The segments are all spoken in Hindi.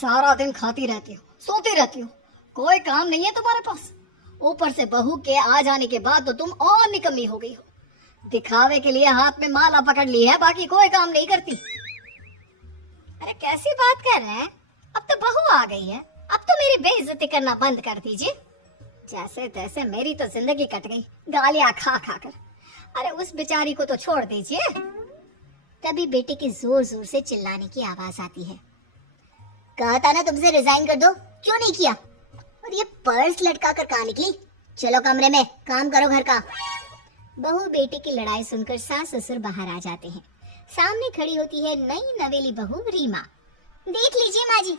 सारा दिन खाती रहती हो, सोती रहती हो, कोई काम नहीं है तुम्हारे पास। ऊपर से बहू के आ जाने के बाद तो तुम और निकम्मी हो गई हो। दिखावे के लिए हाथ में माला पकड़ ली है, बाकी कोई काम नहीं करती। अरे कैसी बात कर रहे हैं? अब तो बहू आ गई है, अब तो मेरी बेइज्जती करना बंद कर दीजिए। जैसे तैसे मेरी तो जिंदगी कट गई गालियां खा खा कर। अरे उस बेचारी को तो छोड़ दीजिए। तभी बेटे के जोर जोर से चिल्लाने की आवाज आती है। कहा था ना तुमसे रिजाइन कर दो, क्यों नहीं किया? और ये पर्स लटका कर कहाँ निकली? चलो कमरे में काम करो घर का। बहू बेटे की लड़ाई सुनकर सास ससुर बाहर आ जाते हैं। सामने खड़ी होती है नई नवेली बहू रीमा। देख लीजिए माँ जी,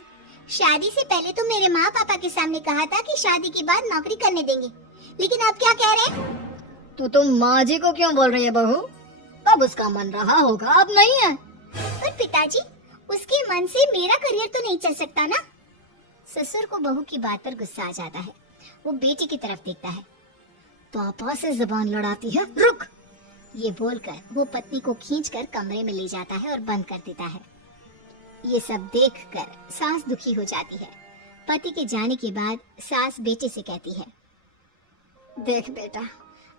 शादी से पहले तो मेरे माँ पापा के सामने कहा था कि शादी के बाद नौकरी करने देंगे, लेकिन अब क्या कह रहे हैं? तो तुम माँ जी को क्यों बोल रही है बहू? तब उसका मन रहा होगा, अब नहीं है। पर पिताजी, उसके मन से मेरा करियर तो नहीं चल सकता ना। ससुर को बहू की बात पर गुस्सा आ जाता है। वो बेटी की तरफ देखता है। पापा से जुबान लड़ाती है, रुक। ये बोलकर वो पत्नी को खींचकर कमरे में ले जाता है और बंद कर देता है। ये सब देखकर सास दुखी हो जाती है। पति के जाने के बाद सास बेटे से कहती है, देख बेटा,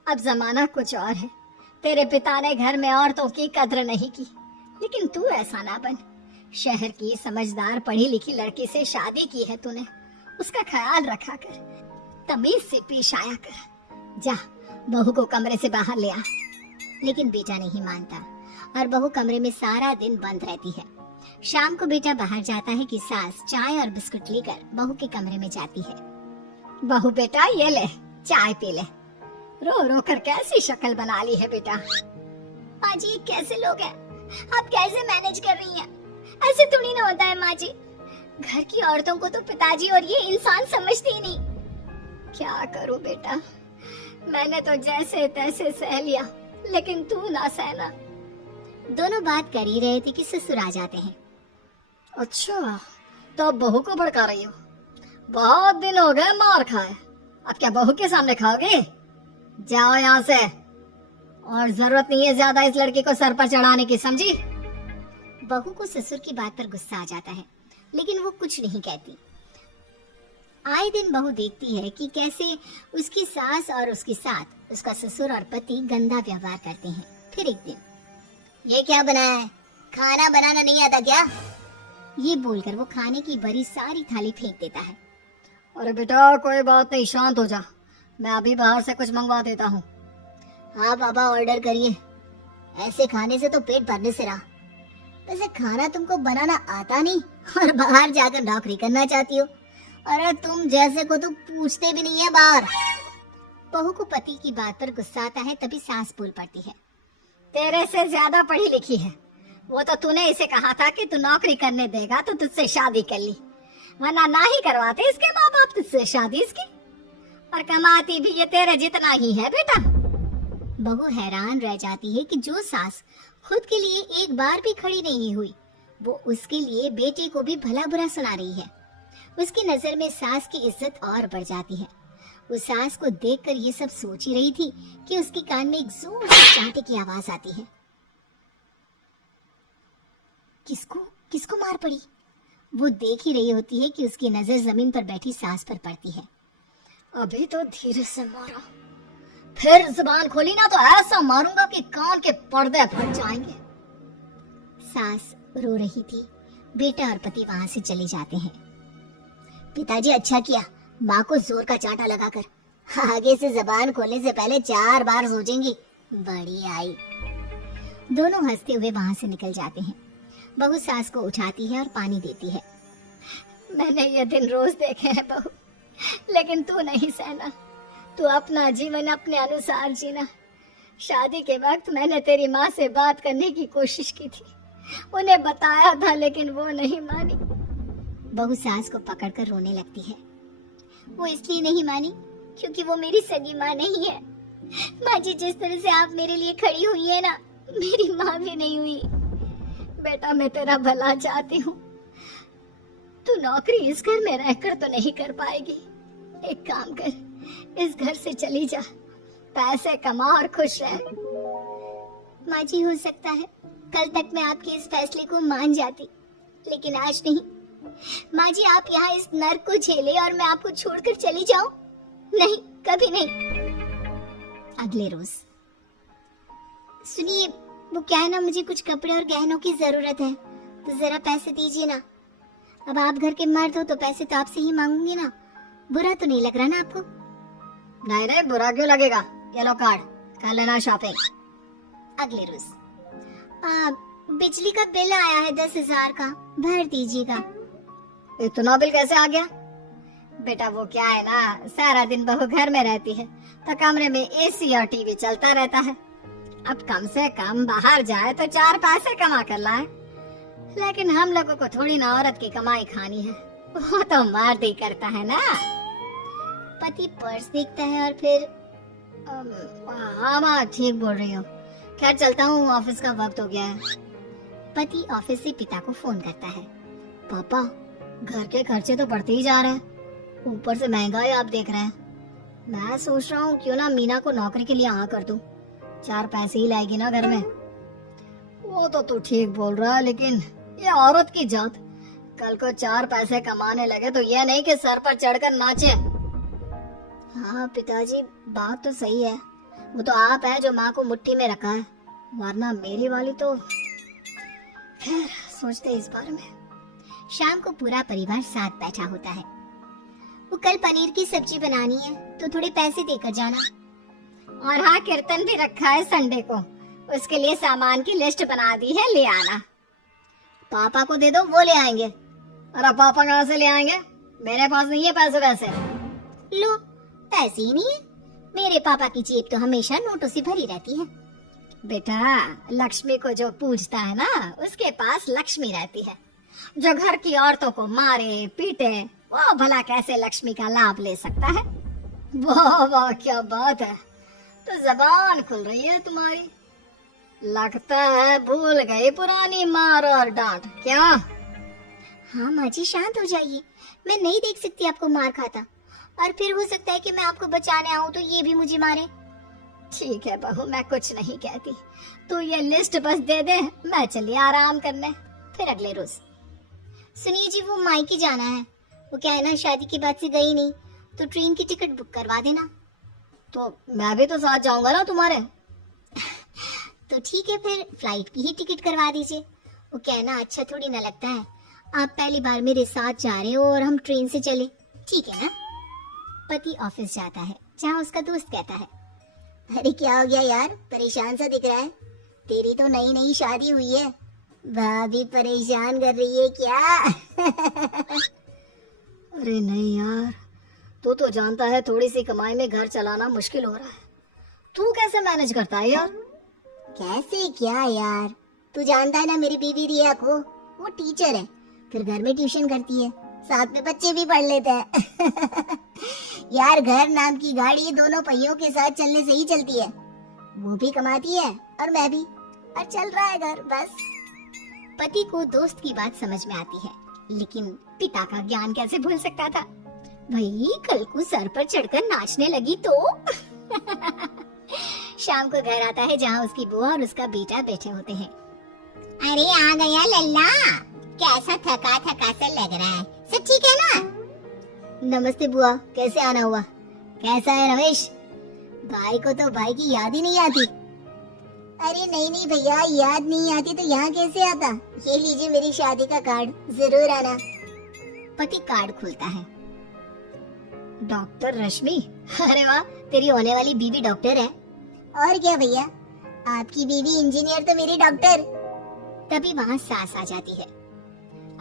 अब जमाना कुछ और है। तेरे पिता ने घर में औरतों की कद्र नहीं की, लेकिन तू ऐसा ना बन। शहर की समझदार पढ़ी लिखी लड़की से शादी की है तूने, उसका ख्याल रखा कर, तमीज से पेश आया कर। जा, बहू को कमरे से बाहर ले आ। लेकिन बेटा नहीं मानता और बहू कमरे में सारा दिन बंद रहती है। शाम को बेटा बाहर जाता है कि सास चाय और बिस्कुट लेकर बहू के कमरे में जाती है। बहू बेटा ये ले, चाय पी ले। रो रो कर कैसी शक्ल बना ली है बेटा। माँ जी, कैसे लोग हैं? आप कैसे मैनेज कर रही हैं? ऐसे थोड़ी ना होता है माँ जी। घर की औरतों को तो पिताजी और ये इंसान समझते ही नहीं। क्या करूं बेटा, मैंने तो जैसे तैसे सह लिया, लेकिन तू ना सहना। दोनों बात कर ही रहे थे कि ससुर आ जाते हैं। अच्छा, तो अब बहू को भड़का रही हो? बहुत दिन हो गए मार खाए, अब क्या बहू के सामने खाओगे? जाओ यहाँ से, और जरूरत नहीं है ज्यादा इस लड़की को सर पर चढ़ाने की, समझी? बहू को ससुर की बात पर गुस्सा आ जाता है, लेकिन वो कुछ नहीं कहती। आए दिन बहू देखती है कि कैसे उसकी सास और उसके साथ उसका ससुर और पति गंदा व्यवहार करते हैं। फिर एक दिन, ये क्या बनाया है? खाना बनाना नहीं आता क्या? ये बोलकर वो खाने की बड़ी सारी थाली फेंक देता है। अरे बेटा कोई बात नहीं, शांत हो जा, मैं अभी बाहर से कुछ मंगवा देता हूँ। हाँ पापा, ऑर्डर करिए। ऐसे खाने से तो पेट भरने से रहा। वैसे खाना तुमको बनाना आता नहीं और बाहर जाकर नौकरी करना चाहती हो। अरे तुम जैसे को तो पूछते भी नहीं है बाहर। बहू को पति की बात पर गुस्सा आता है, तभी सास बोल पड़ती है। तेरे से ज्यादा पढ़ी लिखी है, वो तो तूने इसे कहा था कि तू नौकरी करने देगा तो तुझसे शादी कर ली, वरना ना ही करवाते इसके माँ बाप तुझसे शादी इसकी। और कमाती भी ये तेरे जितना ही है बेटा। बहू हैरान रह जाती है कि जो सास खुद के लिए एक बार भी खड़ी नहीं हुई, वो उसके लिए बेटे को भी भला बुरा सुना रही है। उसकी नजर में सास की इज्जत और बढ़ जाती है। वो सास को देखकर ये सब सोच ही रही थी कि उसके कान में एक जोर से चांटे की आवाज आती है। किसको किसको मार पड़ी? वो देख ही रही होती है कि उसकी नजर जमीन पर बैठी सास पर पड़ती है। अभी तो धीरे से मारा, फिर जुबान खोली ना तो ऐसा मारूंगा कि कान के पर्दे फट जाएंगे। सास रो रही थी। बेटा और पति वहां से चले जाते हैं। पिताजी अच्छा किया माँ को जोर का चांटा लगाकर, आगे से जबान खोलने से पहले 4 बार सोचेंगी। बड़ी आई। दोनों हंसते हुए वहां से निकल जाते हैं। बहू सास को उठाती है और पानी देती है। मैंने ये दिन रोज देखे हैं बहू, लेकिन तू नहीं सहना। तू अपना जीवन अपने अनुसार जीना। शादी के वक्त मैंने तेरी माँ से बात करने की कोशिश की थी, उन्हें बताया था, लेकिन वो नहीं मानी। बहू सास को पकड़कर रोने लगती है। वो इसलिए नहीं मानी क्योंकि वो मेरी सगी माँ नहीं है। माँ जी, जिस तरह से आप मेरे लिए खड़ी हुई है ना, मेरी माँ भी नहीं हुई। बेटा मैं तेरा भला चाहती हूँ, तू नौकरी इस घर में रहकर तो नहीं कर पाएगी। एक काम कर, इस घर से चली जा, पैसे कमा और खुश रह। माँ जी, हो सकता है कल तक मैं आपके इस फैसले को मान जाती, लेकिन आज नहीं। माँ जी आप यहाँ इस नर्क को झेले और मैं आपको छोड़कर चली जाऊं? नहीं, कभी नहीं। अगले रोज, सुनिए वो क्या है ना, मुझे कुछ कपड़े और गहनों की जरूरत है, तो जरा पैसे दीजिए ना। अब आप घर के मर्द हो तो पैसे तो आपसे ही मांगूंगी ना, बुरा तो नहीं लग रहा ना आपको? नहीं नहीं, बुरा क्यों लगेगा, ये लो कार्ड, कर लेना शॉपिंग। अगले रोज, बिजली का बिल आया है 10,000 का, भर दीजिएगा। इतना बिल कैसे आ गया? बेटा वो क्या है ना, सारा दिन बहू घर में रहती है तो कमरे में एसी और टीवी चलता रहता है। अब कम से कम बाहर जाए तो 4 पैसे कमा कर लाए, लेकिन हम लोगों को थोड़ी ना औरत की कमाई खानी है, वो तो मर्द ही करता है ना। पति पर्स देखता है और फिर हाँ माँ ठीक बोल रही हो, खैर चलता हूँ, ऑफिस का वक्त हो गया है। पति ऑफिस से पिता को फोन करता है। पापा घर के खर्चे तो बढ़ते ही जा रहे हैं, ऊपर से महंगाई आप देख रहे हैं। मैं सोच रहा हूँ क्यों ना मीना को नौकरी के लिए हाँ कर दूं, 4 पैसे ही लाएगी ना घर में। वो तो तू ठीक बोल रहा है, लेकिन ये औरत की जात, कल को 4 पैसे कमाने लगे तो ये नहीं कि सर पर चढ़कर नाचे। हाँ पिताजी बात तो सही है, वो तो आप है जो माँ को मुट्ठी में रखा है, वरना मेरी वाली तो। खैर सोचते इस बारे में। शाम को पूरा परिवार साथ बैठा होता है। वो कल पनीर की सब्जी बनानी है तो थोड़े पैसे देकर जाना। और हाँ कीर्तन भी रखा है संडे को, उसके लिए सामान की लिस्ट बना दी है, ले आना। पापा को दे दो, वो ले आएंगे। अरे पापा कहाँ से ले आएंगे, मेरे पास नहीं है पैसे वैसे। लो पैसे ही नहीं है, मेरे पापा की जेब तो हमेशा नोटों से भरी रहती है। बेटा लक्ष्मी को जो पूजता है ना, उसके पास लक्ष्मी रहती है। जो घर की औरतों को मारे पीटे, वो भला कैसे लक्ष्मी का लाभ ले सकता है? वाह वाह क्या बात है, तो जबान खुल रही है तुम्हारी। लगता है भूल गई पुरानी मार और डांट क्या? हाँ माँ जी शांत हो जाइए, मैं नहीं देख सकती आपको मार खाता, और फिर हो सकता है कि मैं आपको बचाने आऊँ तो ये भी मुझे मारे। ठीक है बहू, मैं कुछ नहीं कहती, तू ये लिस्ट बस दे दे, मैं चली आराम करने। फिर अगले रोज, सुनिए जी वो मायके जाना है, वो क्या है ना शादी के बाद से गई नहीं, तो ट्रेन की टिकट बुक करवा देना। तो मैं भी तो साथ जाऊंगा ना तुम्हारे। तो ठीक है फिर फ्लाइट की ही टिकट करवा दीजिए। वो क्या है ना अच्छा थोड़ी ना लगता है, आप पहली बार मेरे साथ जा रहे हो और हम ट्रेन से चले, ठीक है ना? पति ऑफिस जाता है जहाँ उसका दोस्त कहता है, अरे क्या हो गया यार, परेशान सा दिख रहा है, तेरी तो नई नई शादी हुई है, भाभी परेशान कर रही है क्या? अरे नहीं यार, तू तो जानता है थोड़ी सी कमाई में घर चलाना मुश्किल हो रहा है, तू कैसे मैनेज करता है यार? कैसे क्या यार, तू जानता है ना मेरी बीवी रिया को, वो टीचर है, फिर घर में ट्यूशन करती है, साथ में बच्चे भी पढ़ लेते हैं। यार घर नाम की गाड़ी दोनों पहियों के साथ चलने से ही चलती है, वो भी कमाती है और मैं भी, और चल रहा है घर बस। पति को दोस्त की बात समझ में आती है, लेकिन पिता का ज्ञान कैसे भूल सकता था? भाई कल को सर पर चढ़कर नाचने लगी तो। शाम को घर आता है जहाँ उसकी बुआ और उसका बेटा बैठे होते हैं। अरे आ गया लल्ला, कैसा थका थका सा लग रहा है, सब ठीक है ना? नमस्ते बुआ, कैसे आना हुआ? कैसा है रमेश? भाई को तो भाई की याद ही नहीं आती। अरे नहीं नहीं भैया, याद नहीं आती तो यहाँ कैसे आता? ये लीजिए मेरी शादी का कार्ड, जरूर आना। पति कार्ड खोलता है। डॉक्टर रश्मि, अरे वाह, तेरी होने वाली बीवी डॉक्टर है। और क्या भैया, आपकी बीवी इंजीनियर तो मेरी डॉक्टर। तभी वहाँ सास आ जाती है।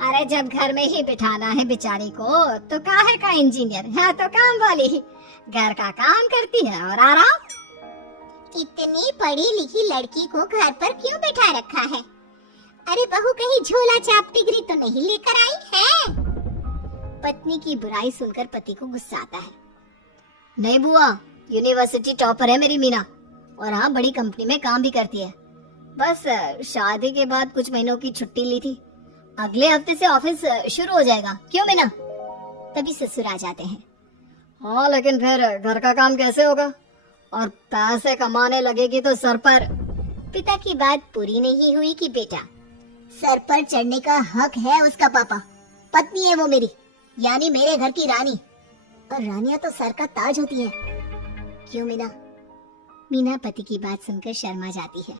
अरे जब घर में ही बिठाना है बेचारी को तो काहे का इंजीनियर, है तो काम वाली, घर का काम करती है और आराम। इतनी पढ़ी लिखी लड़की को घर पर क्यों बैठा रखा है? अरे बहू कहीं झोला छाप डिग्री तो नहीं लेकर आई है? पत्नी की बुराई सुनकर पति को गुस्सा आता है। नहीं बुआ, यूनिवर्सिटी टॉपर है मेरी मीना, और हाँ बड़ी कंपनी में काम भी करती है, बस शादी के बाद कुछ महीनों की छुट्टी ली थी, अगले हफ्ते से ऑफिस शुरू हो जाएगा। क्यों मीना? तभी ससुर आ जाते हैं। हाँ लेकिन फिर घर का काम कैसे होगा, और पैसे कमाने लगेगी तो सर पर। पिता की बात पूरी नहीं हुई कि बेटा, सर पर चढ़ने का हक है उसका पापा, पत्नी है वो मेरी, यानी मेरे घर की रानी। और रानियां तो सर का ताज होती हैं। क्यों मीना? मीना पति की बात सुनकर शर्मा जाती है।